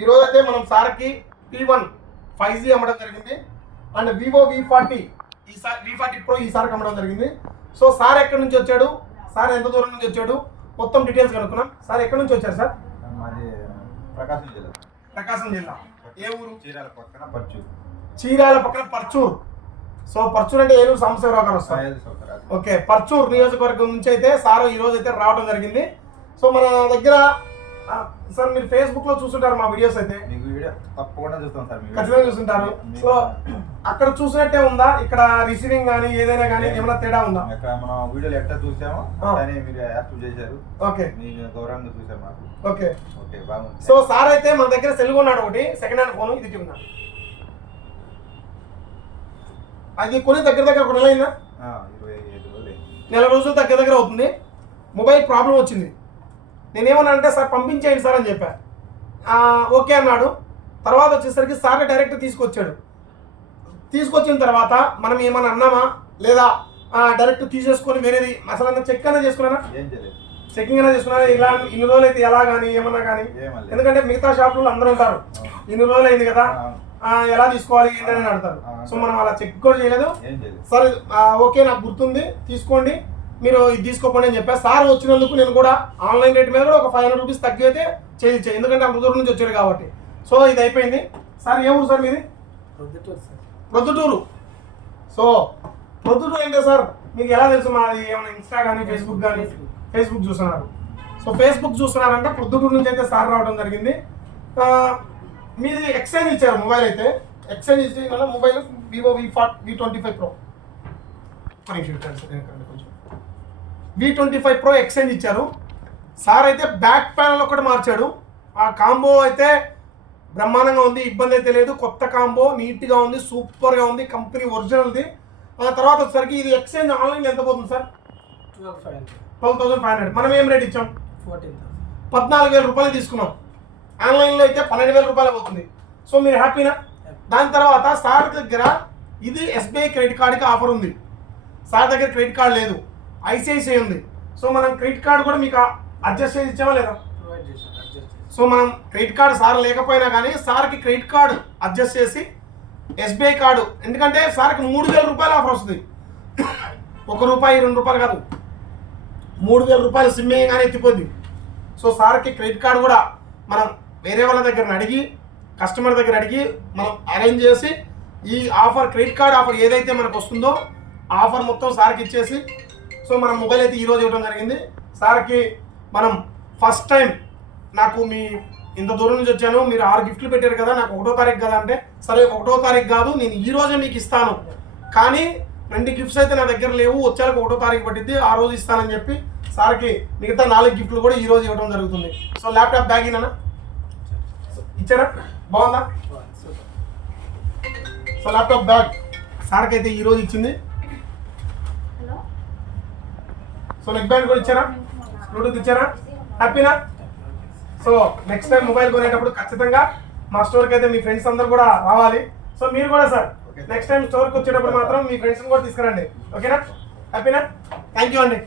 ఈరోజు అయితే మనం సార్కి పీ వన్ ఫైవ్ జీ అమ్మడం జరిగింది. అండ్ వివో వి ఫార్టీ ఈసారి వి ఫార్టీ ప్రో ఈసారికి అమ్మడం జరిగింది. సో సార్ ఎక్కడి నుంచి వచ్చాడు? సార్ ఎంత దూరం నుంచి వచ్చాడు? మొత్తం డీటెయిల్స్ కనుక్కున్నాం సార్ ఎక్కడి నుంచి వచ్చారు సార్? మాది ప్రకాశం జిల్లా. ప్రకాశం జిల్లా. ఏ ఊరు? చీరాల పక్కన పర్చు చీరాల పక్కన పర్చూర్. సో పర్చూర్ అంటే ఏలూరు సాంబశివరావు గారు వస్తారు ఓకే పర్చూర్ నియోజకవర్గం నుంచి అయితే సార్ ఈ రోజు అయితే రావడం జరిగింది. సో మన దగ్గర సార్ మీరు ఫేస్బుక్లో చూస్తుంటారు మా వీడియోస్ అయితే. మీకు వీడియో తప్పకుండా చూస్తాం సార్ మీ ఖచ్చితంగా చూస్తుంటారు. సో అక్కడ చూసినట్టే ఉందా? ఇక్కడ రిసీవింగ్ కానీ ఏదైనా కానీ ఏమైనా తేడా ఉందా? ఇక్కడ మనం వీడియోలు ఎట్లా చూసామో. కానీ మీరు యాక్టివ్ చేశారు. ఓకే. మీ గౌరవంగా చూసారు మాకు. ఓకే. ఓకే బాగుంది. సో సార్ అయితే మన దగ్గర సెల్ కొన్నాడు ఒకటి సెకండ్ హ్యాండ్ ఫోన్ ఇది ఉన్నాడు అది కొని దగ్గర దగ్గర ఒక నెల అయిందా? ఆ, ఇరవై ఐదు రోజులు అయింది. నెల రోజులు దగ్గర దగ్గర అవుతుంది. మొబైల్ ప్రాబ్లం వచ్చింది. నేనేమన్నా అంటే సార్ పంపించేయండి సార్ అని చెప్పా. ఓకే అన్నాడు. తర్వాత వచ్చేసరికి సార్ డైరెక్ట్ తీసుకొచ్చాడు. తీసుకొచ్చిన తర్వాత మనం ఏమన్నా అన్నామా? లేదా డైరెక్ట్ తీసేసుకొని వేరేది అసలు అన్న చెక్ అయినా చేసుకున్నానా? చెక్కింగ్ అయినా చేసుకున్నా ఇలా ఇన్ని రోజులు అయితే ఎలా కానీ ఏమన్నా కానీ ఎందుకంటే మిగతా షాపులు అందరూ ఉంటారు. ఇన్ని రోజులు అయింది కదా ఎలా తీసుకోవాలి ఏంటని అడతారు సో మనం అలా చెక్ కూడా చేయలేదు. సార్ ఓకే నాకు గుర్తుంది. తీసుకోండి. మీరు ఇది తీసుకోకండి అని చెప్పా సార్ వచ్చినందుకు నేను కూడా ఆన్లైన్ రేట్ మీద కూడా ఒక ఫైవ్ హండ్రెడ్ రూపీస్ తగ్గి అయితే చేయించే ఎందుకంటే అంత దూరం నుంచి వచ్చాడు కాబట్టి. సో ఇది అయిపోయింది. సార్ ఏ ఊరు సార్ మీది? ప్రొద్దుటూరు సో ప్రొద్దుటూరు ఏంటో సార్? మీకు ఎలా తెలుసు మాది? ఏమైనా ఇన్స్టా కానీ ఫేస్బుక్ కానీ ఫేస్బుక్ చూస్తున్నారు. సో ఫేస్బుక్ చూస్తున్నారంటే ప్రొద్దుటూరు నుంచి అయితే సార్ రావడం జరిగింది. మీది ఎక్స్చేంజ్ ఇచ్చారు మొబైల్ అయితే. ఎక్స్చేంజ్ ఇచ్చి mobile Vivo V for V twenty five pro V twenty five pro exchange ఇచ్చారు. సార్ అయితే బ్యాక్ ప్యానల్ ఒకటి మార్చాడు. ఆ కాంబో అయితే బ్రహ్మాండంగా ఉంది ఇబ్బంది అయితే లేదు. కొత్త కాంబో నీట్గా ఉంది సూపర్గా ఉంది కంపెనీ ఒరిజినల్ది ఆ తర్వాత వచ్చేసరికి ఇది ఎక్స్చేంజ్ ఆన్లైన్ ఎంత పోతుంది sir? Twelve thousand five hundred మనం ఏం రేట్ ఇచ్చాం? ఫోర్టీన్ థౌసండ్ పద్నాలుగు వేల రూపాయలు తీసుకున్నాం. ఆన్లైన్లో అయితే పన్నెండు వేల రూపాయలు పోతుంది. సో మీరు హ్యాపీనా దాని తర్వాత సార్ దగ్గర ఇది ఎస్బీఐ క్రెడిట్ కార్డుకి ఆఫర్ ఉంది. సార్ దగ్గర క్రెడిట్ కార్డు లేదు. ఐసిఐసిఐ ఉంది. సో మనం క్రెడిట్ కార్డ్ కూడా మీకు అడ్జస్ట్ చేసి ఇచ్చామా లేదా? సో మనం క్రెడిట్ కార్డు సార్ లేకపోయినా కానీ సార్కి క్రెడిట్ కార్డు అడ్జస్ట్ చేసి ఎస్బీఐ కార్డు ఎందుకంటే సార్కి మూడు వేల రూపాయలు ఆఫర్ వస్తుంది. ఒక రూపాయి రెండు రూపాయలు కాదు. మూడు వేల రూపాయలు సిమ్ వేయగానే ఎత్తిపోద్ది సో సార్కి క్రెడిట్ కార్డు కూడా మనం వేరే వాళ్ళ దగ్గర అడిగి కస్టమర్ దగ్గర అడిగి మనం అరేంజ్ చేసి ఈ ఆఫర్ క్రెడిట్ కార్డ్ ఆఫర్ ఏదైతే మనకు వస్తుందో ఆఫర్ మొత్తం సార్కి ఇచ్చేసి సో మనం మొబైల్ అయితే ఈరోజు ఇవ్వడం జరిగింది. సార్కి మనం ఫస్ట్ టైం నాకు మీ ఇంత దూరం నుంచి వచ్చాను. మీరు ఆరు గిఫ్ట్లు పెట్టారు కదా నాకు ఒకటో తారీఖు కదా అంటే సరే ఒకటో తారీఖు కాదు నేను ఈ రోజే మీకు ఇస్తాను. కానీ రెండు గిఫ్ట్స్ అయితే నా దగ్గర లేవు వచ్చాక ఒకటో తారీఖు పట్టింది ఆ రోజు ఇస్తానని చెప్పి సార్కి మిగతా నాలుగు గిఫ్ట్లు కూడా ఈ రోజు ఇవ్వడం జరుగుతుంది. సో ల్యాప్టాప్ బ్యాగ్ ఇనా ఇచ్చారా? బాగుందా? సో ల్యాప్టాప్ బ్యాగ్ సార్కి అయితే ఈ రోజు ఇచ్చింది. సో నెక్ బ్యాండ్ కూడా ఇచ్చారా? బ్లూటూత్ ఇచ్చారా హ్యాపీనా సో నెక్స్ట్ టైం మొబైల్ కొనేటప్పుడు ఖచ్చితంగా మా స్టోర్కి అయితే మీ ఫ్రెండ్స్ అందరు కూడా రావాలి. సో మీరు కూడా సార్. నెక్స్ట్ టైం స్టోర్కి వచ్చేటప్పుడు మాత్రం మీ ఫ్రెండ్స్ని కూడా తీసుకురండి. ఓకేనా హ్యాపీనా థ్యాంక్ యూ అండి.